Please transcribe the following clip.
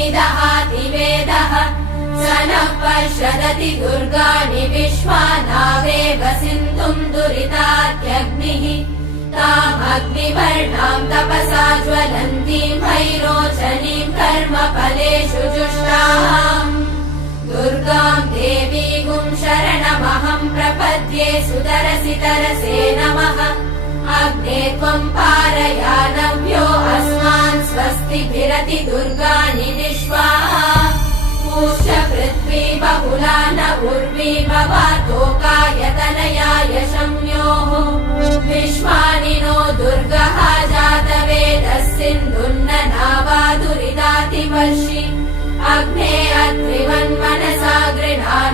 निदहाति वेदः स नः पश्यदति दुर्गाणि विश्वा नावेव सिन्धुम् दुरितात्यग्निः तामग्निवर्णाम् तपसा ज्वलन्तीम् भैरोचनीम् कर्मफलेषु जुष्टाम् दुर्गाम् देवीगुम् शरणमहम् प्रपद्ये सुतरसि तरसे नमः अग्ने त्वम् पारयानव्यो अस्मान् स्वस्तिभिरति दुर्गाणि विश्वा पूष्य पृथ्वी बहुला न उर्वी भवातोकायतनयाय शम्योः विश्वानि नो दुर्गः जातवेदः सिन्धुन्न नावादुरिदातिवर्षि अग्ने अत्रिवन्मनसा गृणानो